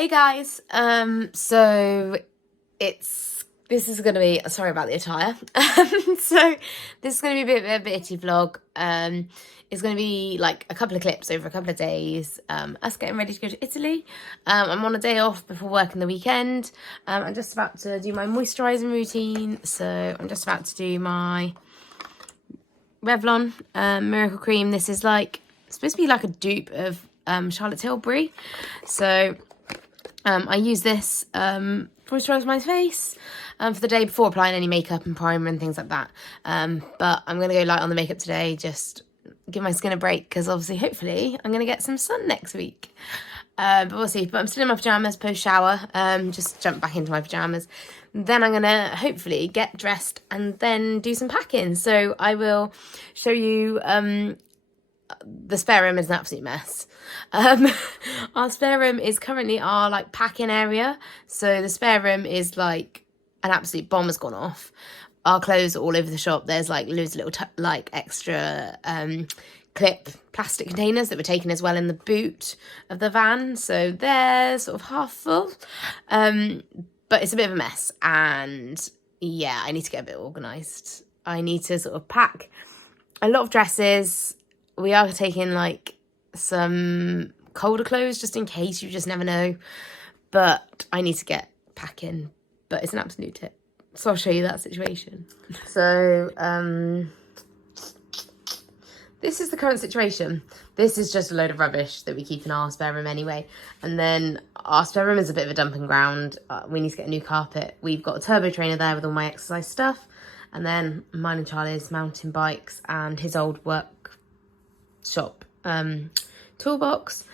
Hey guys, so this is gonna be, sorry about the attire. So this is gonna be a bit of a bitty vlog. It's gonna be like a couple of clips over a couple of days. Us getting ready to go to Italy. I'm on a day off before working the weekend. I'm just about to do my moisturising routine. So I'm just about to do my Revlon Miracle Cream. This is like supposed to be like a dupe of Charlotte Tilbury. So I use this to moisturise my face for the day before applying any makeup and primer and things like that. But I'm going to go light on the makeup today, just give my skin a break, because obviously, hopefully, I'm going to get some sun next week. But we'll see. But I'm still in my pyjamas post-shower, just jump back into my pyjamas. Then I'm going to hopefully get dressed and then do some packing. So I will show you the spare room is an absolute mess. Our spare room is currently our like packing area. So the spare room is like an absolute bomb has gone off. Our clothes are all over the shop. There's like loads of little like extra clip plastic containers that were taken as well in the boot of the van. So they're sort of half full. But it's a bit of a mess. And yeah, I need to get a bit organised. I need to sort of pack a lot of dresses. We are taking like some colder clothes just in case, you just never know. But I need to get packing, but it's an absolute tip. So I'll show you that situation. So this is the current situation. This is just a load of rubbish that we keep in our spare room anyway. And then our spare room is a bit of a dumping ground. We need to get a new carpet. We've got a turbo trainer there with all my exercise stuff. And then mine and Charlie's mountain bikes and his old work shop toolbox.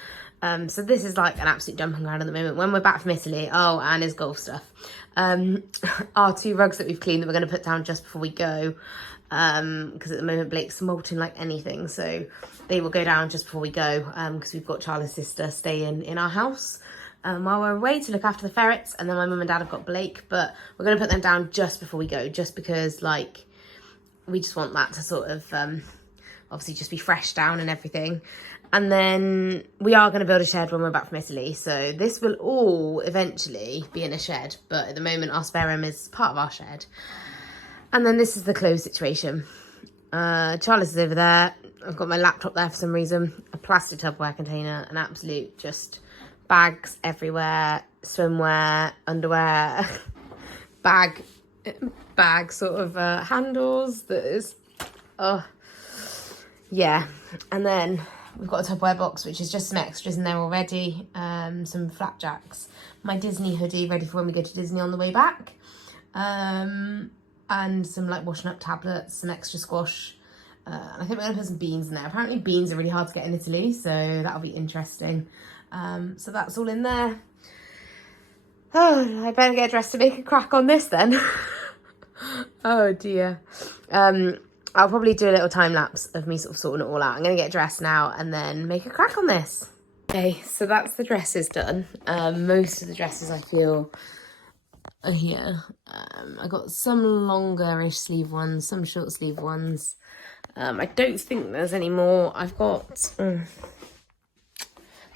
So this is like an absolute dumping ground at the moment. When we're back from Italy, oh, and his golf stuff. Our two rugs that we've cleaned that we're going to put down just before we go, because at the moment Blake's molting like anything, so they will go down just before we go, because we've got Charlie's sister staying in our house while we're away to look after the ferrets, and then my mum and dad have got Blake, but we're going to put them down just before we go, just because like we just want that to sort of obviously just be fresh down and everything. And then we are going to build a shed when we're back from Italy. So this will all eventually be in a shed. But at the moment, our spare room is part of our shed. And then this is the clothes situation. Charlie's is over there. I've got my laptop there for some reason. A plastic Tupperware container. An absolute just bags everywhere. Swimwear, underwear. bag sort of handles. That is... Oh... Yeah, and then we've got a Tupperware box, which is just some extras in there already. Some flapjacks, my Disney hoodie ready for when we go to Disney on the way back, and some like washing up tablets, some extra squash. And I think we're going to put some beans in there. Apparently beans are really hard to get in Italy, so that'll be interesting. So that's all in there. Oh, I better get dressed to make a crack on this then. Oh dear. I'll probably do a little time lapse of me sort of sorting it all out. I'm going to get dressed now and then make a crack on this. Okay, so that's the dresses done. Most of the dresses I feel are here. I got some longer-ish sleeve ones, some short sleeve ones. I don't think there's any more. I've got... there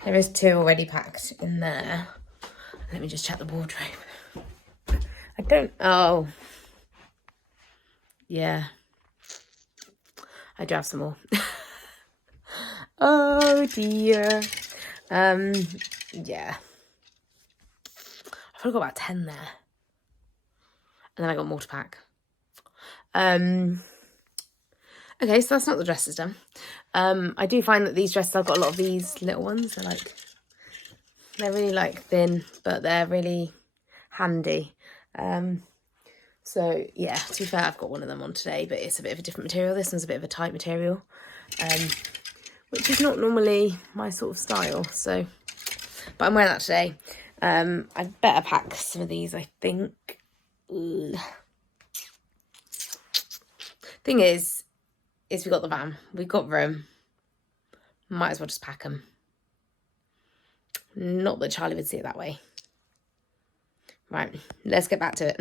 is two already packed in there. Let me just check the wardrobe. I don't... Oh. Yeah. I do have some more. Oh dear. Yeah. I've probably got about 10 there. And then I got more to pack. Okay, so that's not the dresses done. I do find that these dresses, I've got a lot of these little ones. They're really like thin, but they're really handy. So yeah, to be fair, I've got one of them on today, but it's a bit of a different material. This one's a bit of a tight material, which is not normally my sort of style. So, but I'm wearing that today. I'd better pack some of these, I think. Ugh. Thing is we've got the van, we've got room. Might as well just pack them. Not that Charlie would see it that way. Right, let's get back to it.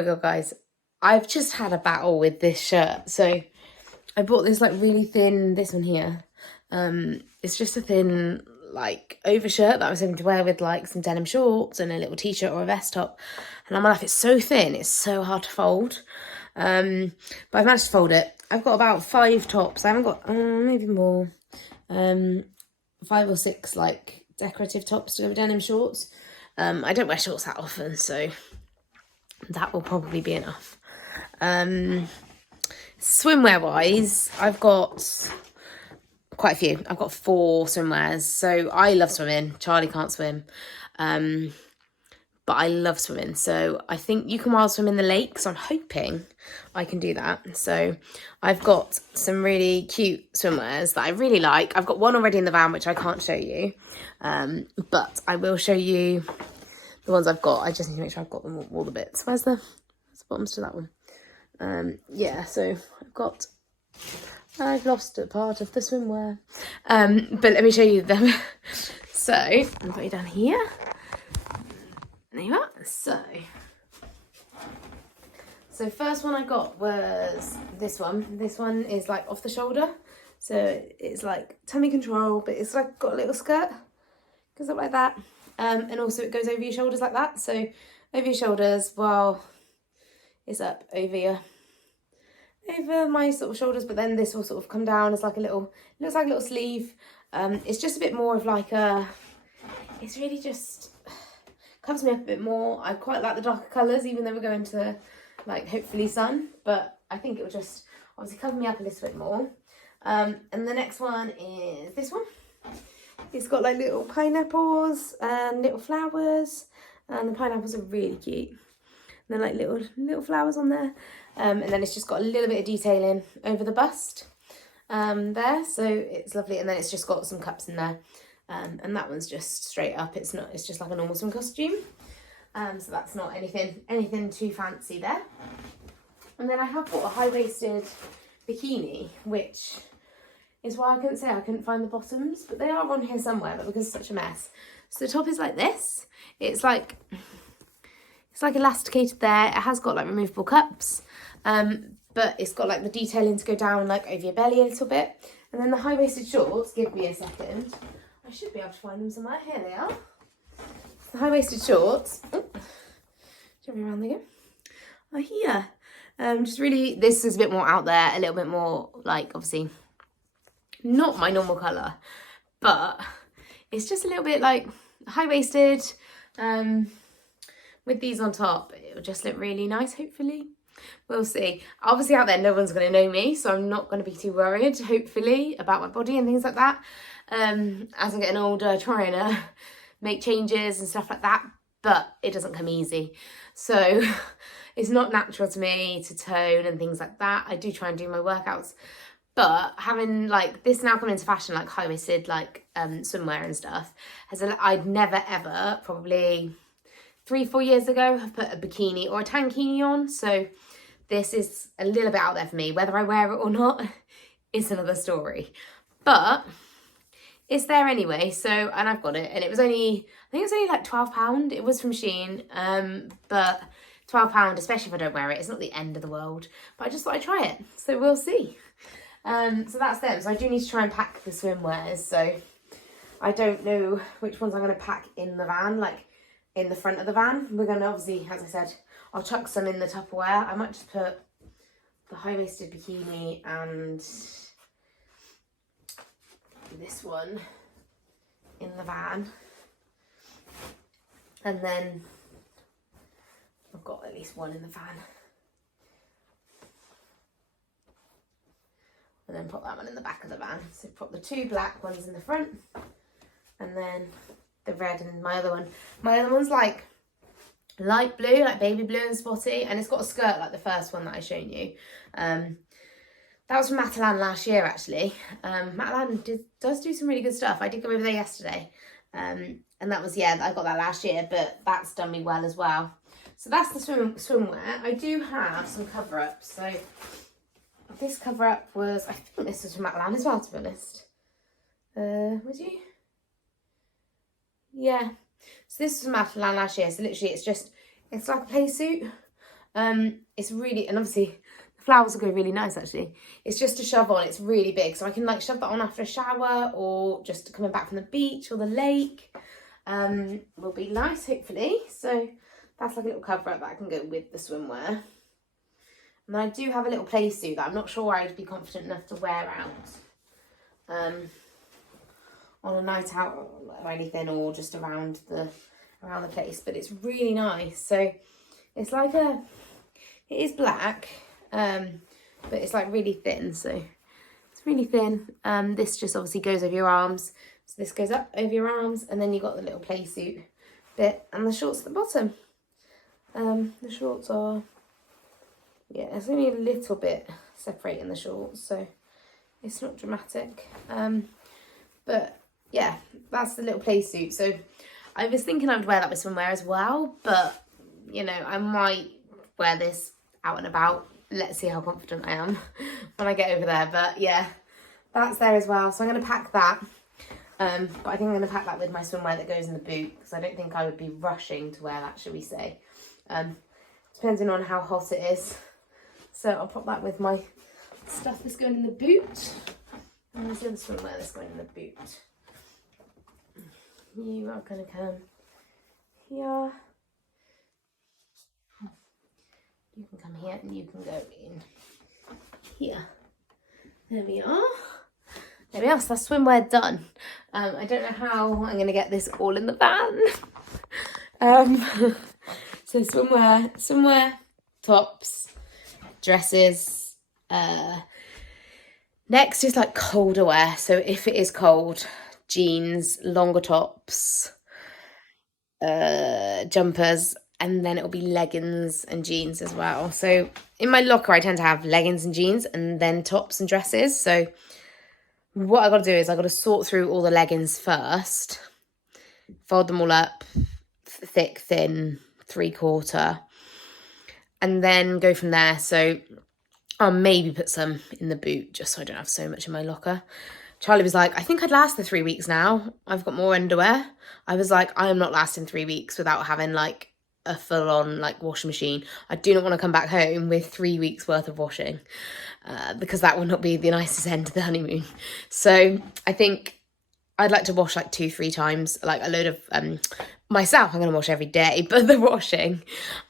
Oh my god, guys, I've just had a battle with this shirt. So I bought this like really thin, this one here. It's just a thin like over shirt that I was having to wear with like some denim shorts and a little t-shirt or a vest top. And I'm like, it's so thin, it's so hard to fold. But I've managed to fold it. I've got about 5 tops. I haven't got maybe more. 5 or 6 like decorative tops to go with denim shorts. I don't wear shorts that often, so that will probably be enough. Swimwear wise, I've got quite a few. I've got 4 swimwears. So I love swimming. Charlie can't swim. But I love swimming. So I think you can wild swim in the lake. So I'm hoping I can do that. So I've got some really cute swimwears that I really like. I've got one already in the van, which I can't show you. But I will show you the ones I've got. I just need to make sure I've got them all the bits. Where's the bottoms to that one? Yeah, so I've lost a part of the swimwear. But let me show you them. So I'll put you down here. There you are. So first one I got was this one. This one is like off the shoulder. So it's like tummy control, but it's like got a little skirt. Goes up like that. And also it goes over your shoulders like that. So over your shoulders while it's up over my sort of shoulders, but then this will sort of come down as like a little, looks like a little sleeve. It's just a bit more of like it's really just covers me up a bit more. I quite like the darker colours, even though we're going to like hopefully sun, but I think it will just obviously cover me up a little bit more. And the next one is this one. It's got like little pineapples and little flowers, and the pineapples are really cute. And then like little flowers on there. And then it's just got a little bit of detailing over the bust there, so it's lovely. And then it's just got some cups in there. And that one's just straight up. It's just like a normal swim costume. So that's not anything too fancy there. And then I have bought a high-waisted bikini, which is why I couldn't find the bottoms, but they are on here somewhere, but because it's such a mess. So the top is like this. It's like elasticated there. It has got like removable cups, but it's got like the detailing to go down like over your belly a little bit. And then the high-waisted shorts, give me a second. I should be able to find them somewhere. Here they are. The high-waisted shorts. Jump around again. Are here. Just really, this is a bit more out there, a little bit more like, obviously, not my normal colour, but it's just a little bit like high-waisted. With these on top, it'll just look really nice, hopefully. We'll see. Obviously out there, no one's going to know me, so I'm not going to be too worried, hopefully, about my body and things like that. As I'm getting older, trying to make changes and stuff like that, but it doesn't come easy. So it's not natural to me to tone and things like that. I do try and do my workouts, but having like this now coming into fashion, like high-waisted, like swimwear and stuff, I'd never ever, probably 3-4 years ago, have put a bikini or a tankini on. So this is a little bit out there for me. Whether I wear it or not is another story, but it's there anyway. So, and I've got it, and it was only, I think it was only like £12. It was from Shein, but £12, especially if I don't wear it, it's not the end of the world, but I just thought I'd try it, so we'll see. So that's them. So I do need to try and pack the swimwears, so I don't know which ones I'm going to pack in the van, like in the front of the van. We're going to obviously, as I said, I'll chuck some in the Tupperware. I might just put the high-waisted bikini and this one in the van, and then I've got at least one in the van, and then put that one in the back of the van. So put the 2 black ones in the front, and then the red and my other one's like light blue, like baby blue and spotty, and it's got a skirt like the first one that I shown you. That was from Matalan last year, actually. Matalan does do some really good stuff. I did go over there yesterday, and that was, yeah, I got that last year, but that's done me well as well. So that's the swimwear. I do have some cover-ups. So this cover-up was, I think this was from Matalan as well, to be honest. Was you? Yeah. So this was from Matalan last year. So literally it's like a play suit. It's really, and obviously the flowers will go really nice actually. It's just to shove on, it's really big. So I can like shove that on after a shower or just coming back from the beach or the lake. Will be nice hopefully. So that's like a little cover up that I can go with the swimwear. And then I do have a little play suit that I'm not sure I'd be confident enough to wear out on a night out or anything, or just around the place. But it's really nice. So it's like it is black, but it's like really thin. So it's really thin. This just obviously goes over your arms. So this goes up over your arms, and then you got the little play suit bit and the shorts at the bottom. The shorts are, yeah, it's only a little bit separating the shorts, so it's not dramatic. But yeah, that's the little play suit. So I was thinking I would wear that with swimwear as well, but you know, I might wear this out and about. Let's see how confident I am when I get over there. But yeah, that's there as well. So I'm going to pack that. But I think I'm going to pack that with my swimwear that goes in the boot, because I don't think I would be rushing to wear that, shall we say. Depending on how hot it is. So I'll pop that with my stuff that's going in the boot. And there's the other swimwear that's going in the boot. You are going to come here. You can come here and you can go in here. There we are. There we are, so that's swimwear done. I don't know how I'm going to get this all in the van. So swimwear, tops, dresses. Next is like colder wear. So if it is cold, jeans, longer tops, jumpers, and then it'll be leggings and jeans as well. So in my locker, I tend to have leggings and jeans and then tops and dresses. So what I got to do is I got to sort through all the leggings first, fold them all up, thick, thin, 3/4, and then go from there. So I'll maybe put some in the boot just so I don't have so much in my locker. Charlie was like, I think I'd last the 3 weeks now. I've got more underwear. I was like, I am not lasting 3 weeks without having like a full-on like washing machine. I do not want to come back home with 3 weeks worth of washing, because that would not be the nicest end to the honeymoon. So I think I'd like to wash like 2-3 times, like a load of myself. I'm going to wash every day, but the washing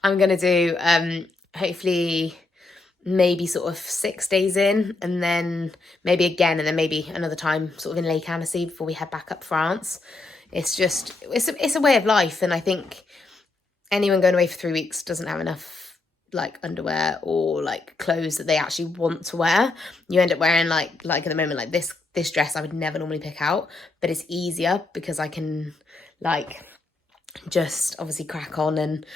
I'm going to do hopefully maybe sort of 6 days in, and then maybe again, and then maybe another time sort of in Lake Annecy before we head back up France. It's just, it's a way of life. And I think anyone going away for 3 weeks doesn't have enough like underwear or like clothes that they actually want to wear. You end up wearing like at the moment, like this dress I would never normally pick out, but it's easier because I can like just obviously crack on, and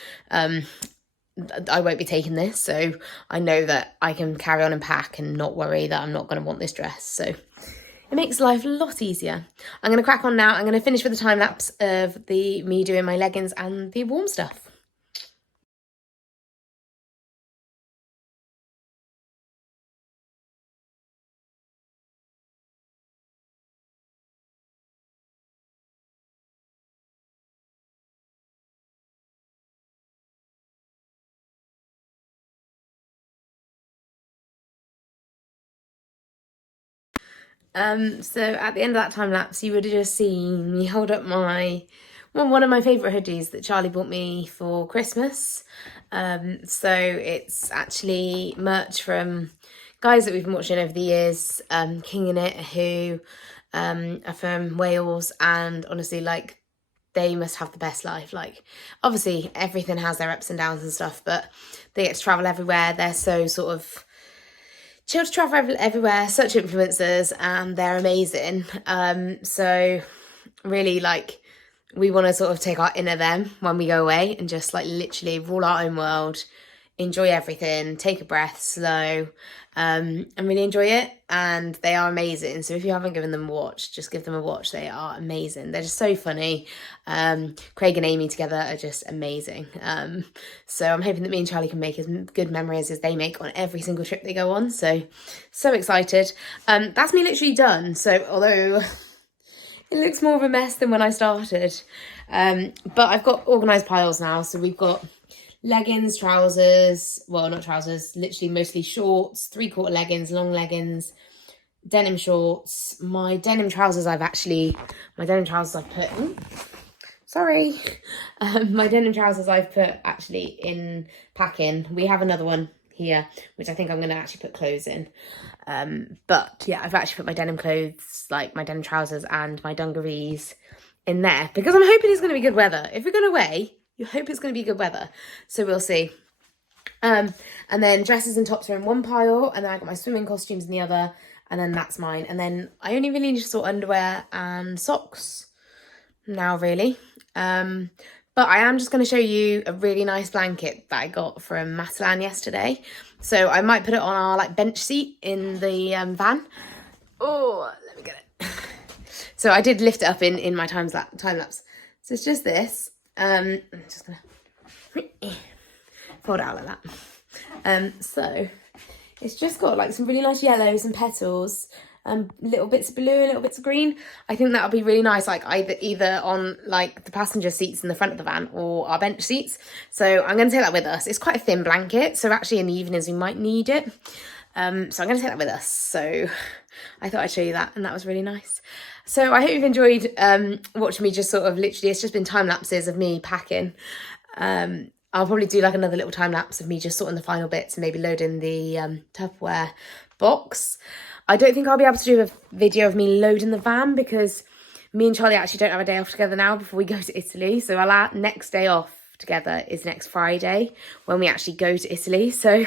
I won't be taking this, so I know that I can carry on and pack and not worry that I'm not going to want this dress. So it makes life a lot easier. I'm going to crack on now. I'm going to finish with a time lapse of me doing my leggings and the warm stuff. So at the end of that time lapse, you would have just seen me hold up one of my favourite hoodies that Charlie bought me for Christmas. So it's actually merch from guys that we've been watching over the years, King in It, who are from Wales, and honestly, like, they must have the best life. Like, obviously everything has their ups and downs and stuff, but they get to travel everywhere. They're so sort of chill to travel everywhere, such influencers, and they're amazing. So really, like, we want to sort of take our inner them when we go away and just like literally rule our own world, enjoy everything, take a breath, slow, and really enjoy it. And they are amazing. So if you haven't given them a watch, just give them a watch. They are amazing. They're just so funny. Craig and Amy together are just amazing. So I'm hoping that me and Charlie can make as good memories as they make on every single trip they go on. So excited. That's me literally done. So although it looks more of a mess than when I started, but I've got organised piles now. So we've got leggings, trousers, well, not trousers, literally mostly shorts, 3/4 leggings, long leggings, denim shorts. My denim trousers I've put, sorry. My denim trousers I've put actually in packing. We have another one here, which I think I'm going to actually put clothes in. But yeah, I've actually put my denim clothes, like my denim trousers and my dungarees in there because I'm hoping it's going to be good weather. If we're going away, you hope it's going to be good weather. So we'll see. And then dresses and tops are in one pile, and then I got my swimming costumes in the other, and then that's mine. And then I only really need to sort underwear and socks now, really. But I am just going to show you a really nice blanket that I got from Matalan yesterday. So I might put it on our like bench seat in the van. Oh, let me get it. So I did lift it up in my time lapse. So it's just this. I'm just going to fold it out like that. So it's just got like some really nice yellows and petals, little bits of blue, little bits of green. I think that'll be really nice, like either on like the passenger seats in the front of the van or our bench seats. So I'm going to take that with us. It's quite a thin blanket, so actually in the evenings we might need it. So I'm going to take that with us. So I thought I'd show you that, and that was really nice. So I hope you've enjoyed watching me just sort of literally, it's just been time lapses of me packing. I'll probably do like another little time lapse of me just sorting the final bits and maybe loading the Tupperware box. I don't think I'll be able to do a video of me loading the van because me and Charlie actually don't have a day off together now before we go to Italy. So our next day off together is next Friday when we actually go to Italy. So,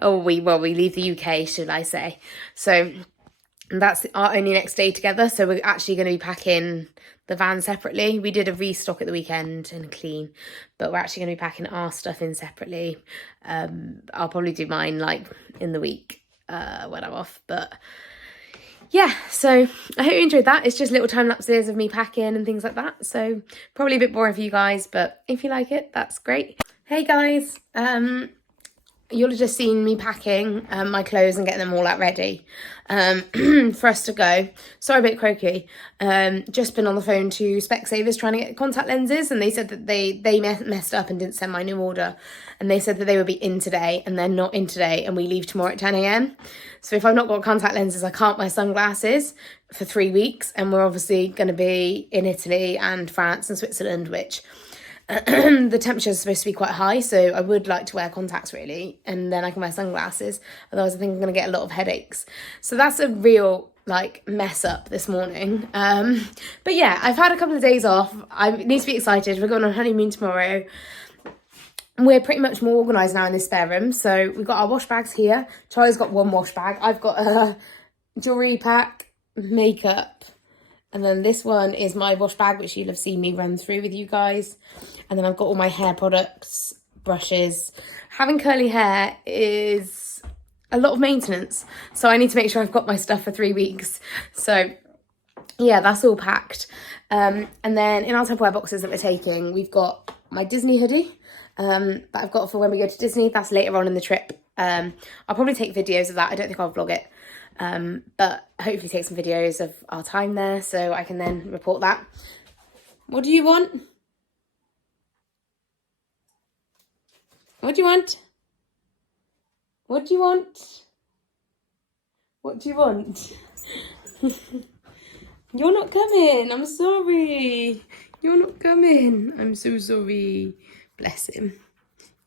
we leave the UK, should I say. So that's our only next day together. So we're actually going to be packing the van separately. We did a restock at the weekend and clean, but we're actually going to be packing our stuff in separately. I'll probably do mine like in the week when I'm off, but yeah, so I hope you enjoyed that. It's just little time lapses of me packing and things like that, so probably a bit boring for you guys, but if you like it, that's great. Hey guys, you'll have just seen me packing my clothes and getting them all out ready for us to go. Sorry, a bit croaky. Just been on the phone to Specsavers trying to get contact lenses, and they said that they messed up and didn't send my new order, and they said that they would be in today, and they're not in today, and we leave tomorrow at 10 a.m. So if I've not got contact lenses, I can't wear sunglasses for 3 weeks, and we're obviously going to be in Italy and France and Switzerland, which the temperature is supposed to be quite high, so I would like to wear contacts really, and then I can wear sunglasses, otherwise I think I'm going to get a lot of headaches. So that's a real like mess up this morning. But yeah, I've had a couple of days off. I need to be excited. We're going on honeymoon tomorrow. We're pretty much more organised now in this spare room. So we've got our wash bags here. Charlie's got one wash bag. I've got a jewellery pack, makeup, and then this one is my wash bag, which you'll have seen me run through with you guys. And then I've got all my hair products, brushes. Having curly hair is a lot of maintenance, so I need to make sure I've got my stuff for 3 weeks. So yeah, that's all packed. And then in our Tupperware boxes that we're taking, we've got my Disney hoodie that I've got for when we go to Disney. That's later on in the trip. I'll probably take videos of that. I don't think I'll vlog it. But hopefully take some videos of our time there so I can then report that. What do you want? What do you want? What do you want? What do you want? You're not coming. I'm sorry. You're not coming. I'm so sorry. Bless him.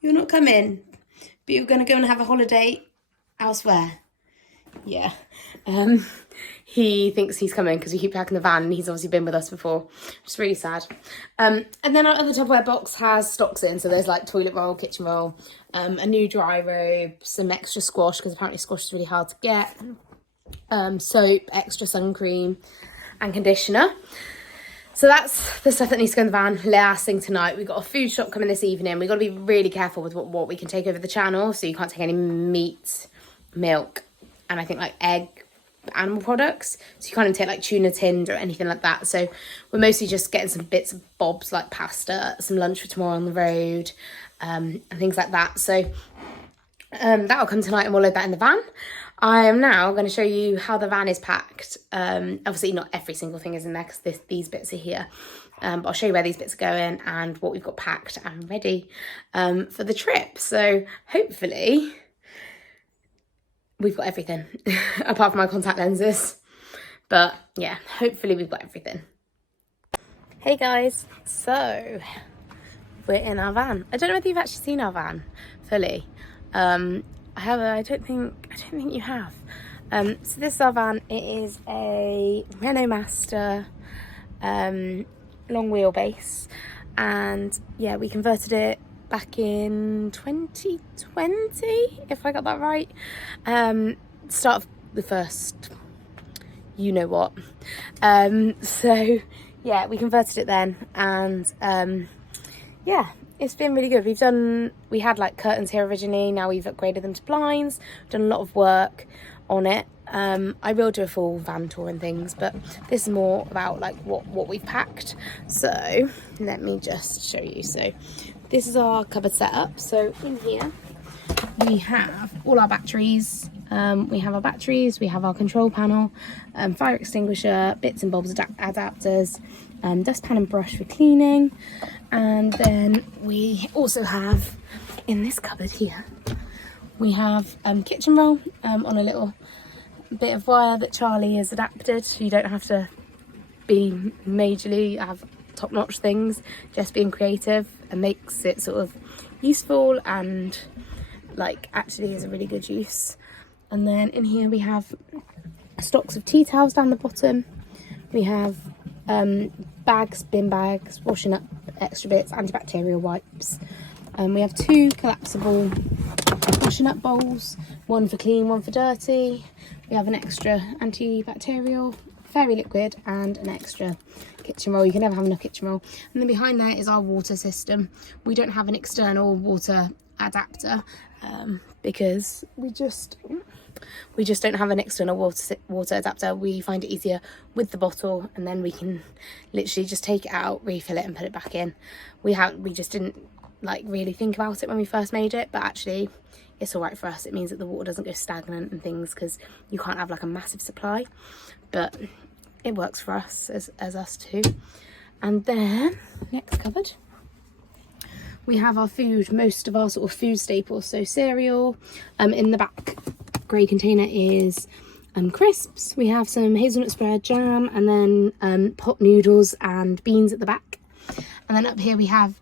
You're not coming. But you're going to go and have a holiday elsewhere. Yeah. He thinks he's coming because we keep packing the van, and he's obviously been with us before, which is really sad. And then our other Tupperware box has stocks in, so there's like toilet roll, kitchen roll, a new dry robe, some extra squash because apparently squash is really hard to get, soap, extra sun cream and conditioner. So that's the stuff that needs to go in the van last thing tonight. We've got a food shop coming this evening. We've got to be really careful with what we can take over the channel, so you can't take any meat, milk, and I think like egg, animal products. So you can't even take like tuna tinned or anything like that. So we're mostly just getting some bits of bobs like pasta, some lunch for tomorrow on the road, and things like that. So that'll come tonight, and we'll load that in the van. I am now going to show you how the van is packed. Obviously not every single thing is in there because these bits are here. but I'll show you where these bits are going and what we've got packed and ready for the trip. So hopefully we've got everything apart from my contact lenses, but yeah, hopefully we've got everything. Hey guys, so we're in our van. I don't know whether you've actually seen our van fully. I don't think you have. So this is our van. It is a Renault Master long wheelbase, and yeah, we converted it back in 2020, if I got that right. Start of the first, you know what. So yeah, we converted it then, and yeah, it's been really good. We had like curtains here originally, now we've upgraded them to blinds. We've done a lot of work on it. I will do a full van tour and things, but this is more about like what we've packed. So let me just show you. So this is our cupboard setup. So in here we have all our batteries. We have our control panel, fire extinguisher, bits and bobs, adapters, dustpan and brush for cleaning. And then we also have, in this cupboard here, we have kitchen roll on a little bit of wire that Charlie has adapted. You don't have to be majorly have top-notch things, just being creative and makes it sort of useful and like actually is a really good use. And then in here we have stocks of tea towels down the bottom. We have bags, bin bags, washing up extra bits, antibacterial wipes. We have 2 collapsible washing up bowls, one for clean, one for dirty. We have an extra antibacterial, fairy liquid, and an extra kitchen roll. You can never have enough kitchen roll. And then behind there is our water system. We don't have an external water adapter because we just don't have an external water adapter. We find it easier with the bottle, and then we can literally just take it out, refill it and put it back in. We just didn't like really think about it when we first made it, but actually it's all right for us. It means that the water doesn't go stagnant and things, because you can't have like a massive supply, but it works for us as us too. And then next cupboard we have our food, most of our sort of food staples. So cereal, in the back grey container is crisps. We have some hazelnut spread, jam, and then pot noodles and beans at the back. And then up here we have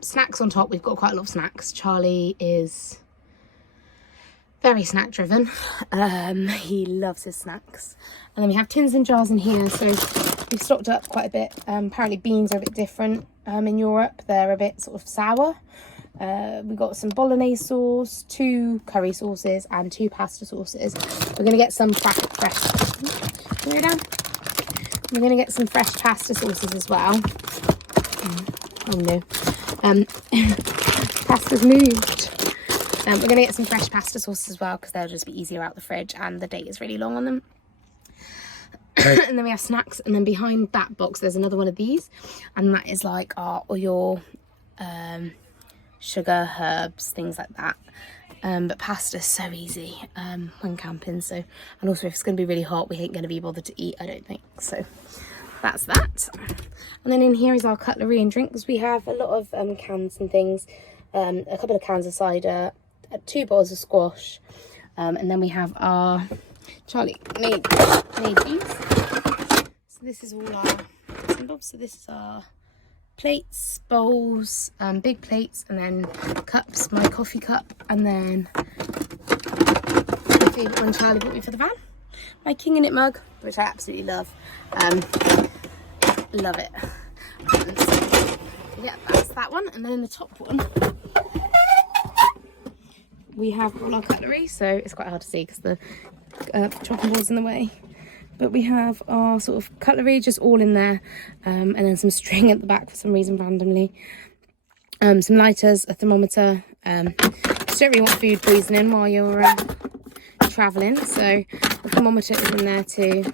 snacks on top. We've got quite a lot of snacks. Charlie is very snack driven. He loves his snacks. And then we have tins and jars in here. So we've stocked up quite a bit. Apparently beans are a bit different in Europe. They're a bit sort of sour. We've got some bolognese sauce, 2 curry sauces, and 2 pasta sauces. We're going to get some fresh. Can you go down? We're going to get some fresh pasta sauces as well. Oh no. Pasta's moved. We're going to get some fresh pasta sauces as well, because they'll just be easier out the fridge and the date is really long on them. And then we have snacks, and then behind that box there's another one of these, and that is like our oil, sugar, herbs, things like that. But pasta's so easy when camping, so, and also if it's going to be really hot we ain't going to be bothered to eat, I don't think. So that's that. And then in here is our cutlery and drinks. We have a lot of cans and things, a couple of cans of cider, 2 bottles of squash, and then we have our Charlie made these. So this is all our bits and bobs. So this is our plates, bowls, big plates, and then cups, my coffee cup, and then my favourite one Charlie bought me for the van, my King in It mug, which I absolutely love. Love it. And so, yeah, that's that one. And then in the top one we have all our cutlery, so it's quite hard to see because the chopping board's in the way. But we have our sort of cutlery just all in there, and then some string at the back for some reason randomly. Some lighters, a thermometer. Just don't really want food poisoning while you're travelling, so the thermometer is in there to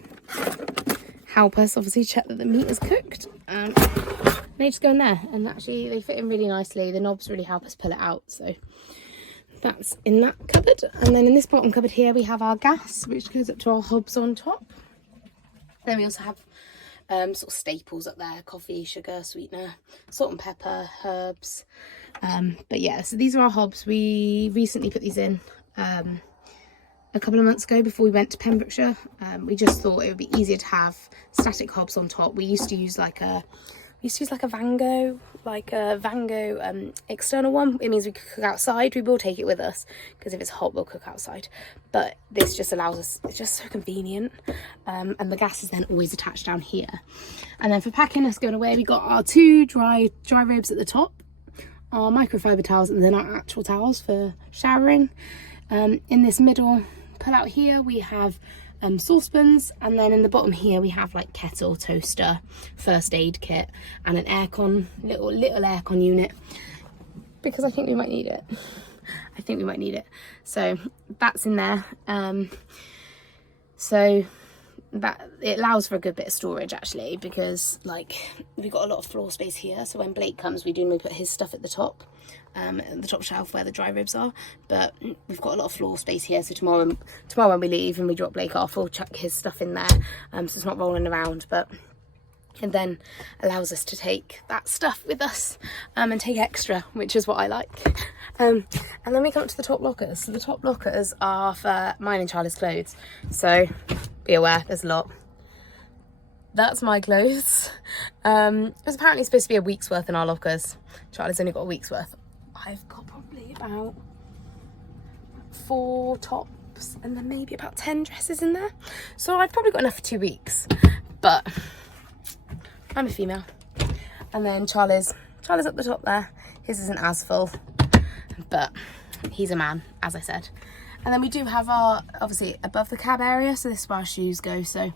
help us obviously check that the meat is cooked. They just go in there, and actually they fit in really nicely. The knobs really help us pull it out, so that's in that cupboard. And then in this bottom cupboard here we have our gas, which goes up to our hobs on top. Then we also have Sort of staples up there: coffee, sugar, sweetener, salt and pepper, herbs. But yeah, so these are our hobs. We recently put these in a couple of months ago before we went to Pembrokeshire. We just thought it would be easier to have static hobs on top. We used to use like a Vango, external one. It means we could cook outside. We will take it with us because if it's hot, we'll cook outside. But this just allows us, it's just so convenient. And the gas is then always attached down here. And then for packing us going away, we got our 2 dry robes at the top, our microfiber towels, and then our actual towels for showering. In this middle pull out here, we have saucepans, and then in the bottom here we have like kettle, toaster, first aid kit, and an aircon, little aircon unit, because I think we might need it. So that's in there. So that it allows for a good bit of storage actually, because like we've got a lot of floor space here, so when Blake comes we do put his stuff at the top shelf where the dry robes are, but we've got a lot of floor space here, so tomorrow when we leave and we drop Blake off, we'll chuck his stuff in there, so it's not rolling around. But it then allows us to take that stuff with us and take extra, which is what I like. And then we come up to the top lockers. So the top lockers are for mine and Charlie's clothes, so be aware, there's a lot. That's my clothes. It's apparently supposed to be a week's worth in our lockers. Charlie's only got a week's worth. I've got probably about 4 tops and then maybe about 10 dresses in there. So I've probably got enough for 2 weeks, but I'm a female. And then Charlie's up the top there. His isn't as full, but he's a man, as I said. And then we do have our, obviously, above the cab area, so this is where our shoes go. So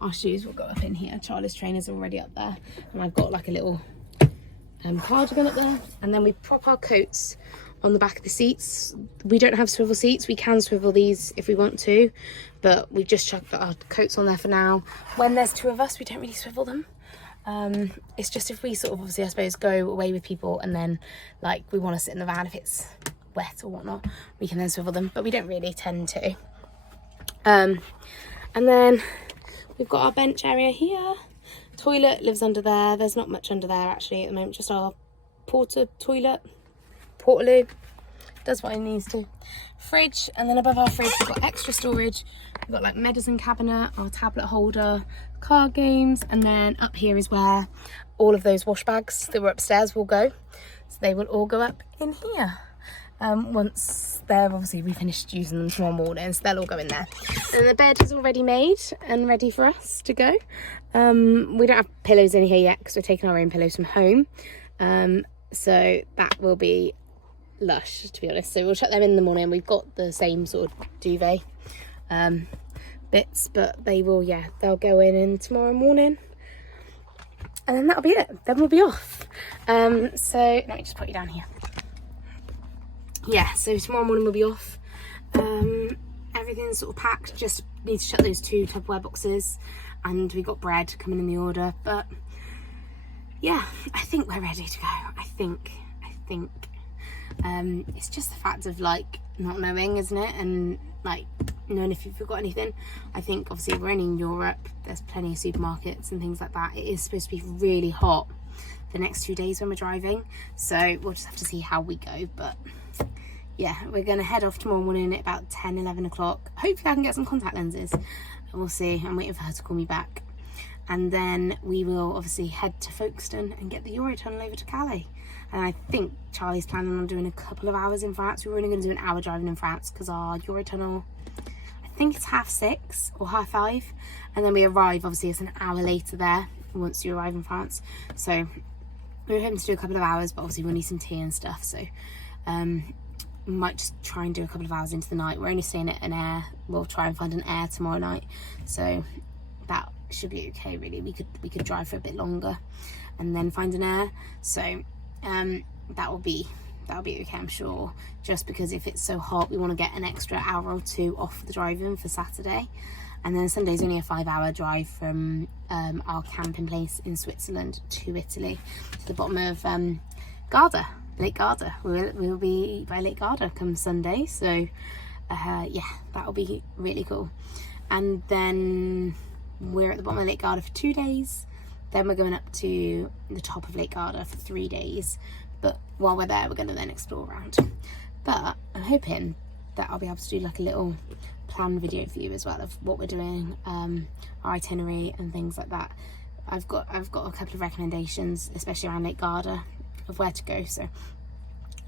our shoes will go up in here. Charlie's trainers are already up there, and I've got like a little cardigan up there. And then we prop our coats on the back of the seats. We don't have swivel seats. We can swivel these if we want to, but we've just chucked our coats on there for now. When there's 2 of us, we don't really swivel them. It's just if we sort of, obviously, I suppose, go away with people and then like we want to sit in the van if it's wet or whatnot, we can then swivel them, but we don't really tend to. And then we've got our bench area here. Toilet lives under there. There's not much under there actually at the moment, just our portaloo does what it needs to. Fridge, and then above our fridge we've got extra storage. We've got like medicine cabinet, our tablet holder, card games, and then up here is where all of those wash bags that were upstairs will go. So they will all go up in here. Once they're obviously we finished using them tomorrow morning, so they'll all go in there. And the bed is already made and ready for us to go. We don't have pillows in here yet because we're taking our own pillows from home, so that will be lush, to be honest. So we'll chuck them in the morning. We've got the same sort of duvet bits, but they will, yeah, they'll go in tomorrow morning, and then that'll be it. Then we'll be off. So let me just put you down here. Yeah, so tomorrow morning we'll be off. Everything's sort of packed, just need to shut those 2 Tupperware boxes, and we got bread coming in the order. But yeah, I think we're ready to go. I think it's just the fact of like not knowing, isn't it? And like knowing if you've got anything. I think obviously we're only in Europe, there's plenty of supermarkets and things like that. It is supposed to be really hot the next 2 days when we're driving, so we'll just have to see how we go. But yeah, we're going to head off tomorrow morning at about 10-11 o'clock. Hopefully I can get some contact lenses, and we'll see. I'm waiting for her to call me back, and then we will obviously head to Folkestone and get the Eurotunnel over to Calais. And I think Charlie's planning on doing a couple of hours in France. We were only going to do an hour driving in France because our Eurotunnel, I think it's 6:30 or 5:30, and then we arrive, obviously it's an hour later there once you arrive in France. So we were hoping to do a couple of hours, but obviously we'll need some tea and stuff, so we might just try and do a couple of hours into the night. We're only staying at an Air. We'll try and find an Air tomorrow night, so that should be okay really. We could drive for a bit longer and then find an Air, so that'll be okay, I'm sure, just because if it's so hot we want to get an extra hour or 2 off the driving for Saturday. And then Sunday's only a 5-hour drive from our camping place in Switzerland to Italy, to the bottom of Garda, Lake Garda. We'll be by Lake Garda come Sunday, so yeah, that'll be really cool. And then we're at the bottom of Lake Garda for 2 days. Then we're going up to the top of Lake Garda for 3 days. But while we're there, we're going to then explore around. But I'm hoping that I'll be able to do like a little plan video for you as well of what we're doing, our itinerary and things like that. I've got a couple of recommendations, especially around Lake Garda, of where to go. So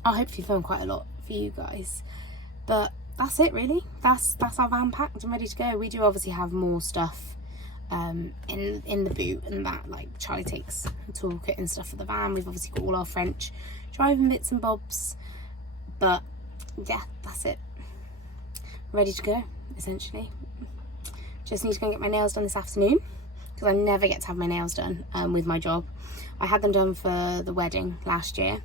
I'll hopefully film quite a lot for you guys. But that's it really. That's our van packed and ready to go. We do obviously have more stuff in the boot and that, like Charlie takes a toolkit and stuff for the van. We've obviously got all our French driving bits and bobs, but yeah, that's it. Ready to go, essentially. Just need to go and get my nails done this afternoon, because I never get to have my nails done with my job. I had them done for the wedding last year,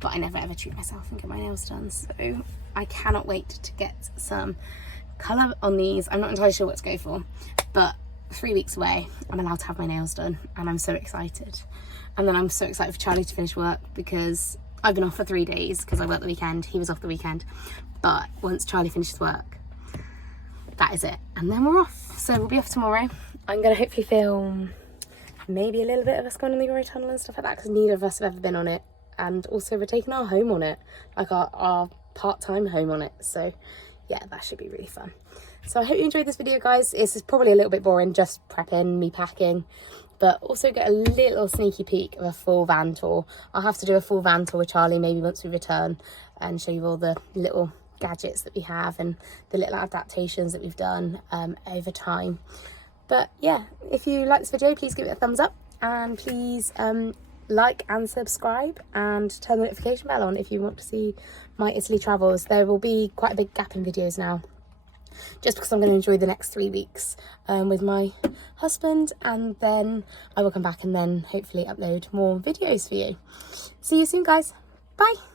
but I never ever treat myself and get my nails done, so I cannot wait to get some colour on these. I'm not entirely sure what to go for, but 3 weeks away I'm allowed to have my nails done, and I'm so excited. And then I'm so excited for Charlie to finish work, because I've been off for 3 days because I worked the weekend, he was off the weekend. But once Charlie finishes work, that is it, and then we're off. So we'll be off tomorrow. I'm going to hopefully film maybe a little bit of us going on the Euro Tunnel and stuff like that, because neither of us have ever been on it. And also we're taking our home on it, like our part-time home on it. So yeah, that should be really fun. So I hope you enjoyed this video, guys. This is probably a little bit boring, just prepping, me packing, but also get a little sneaky peek of a full van tour. I'll have to do a full van tour with Charlie maybe once we return, and show you all the little gadgets that we have and the little adaptations that we've done over time. But yeah, if you like this video, please give it a thumbs up, and please like and subscribe, and turn the notification bell on if you want to see my Italy travels. There will be quite a big gap in videos now, just because I'm going to enjoy the next 3 weeks with my husband, and then I will come back and then hopefully upload more videos for you. See you soon, guys. Bye.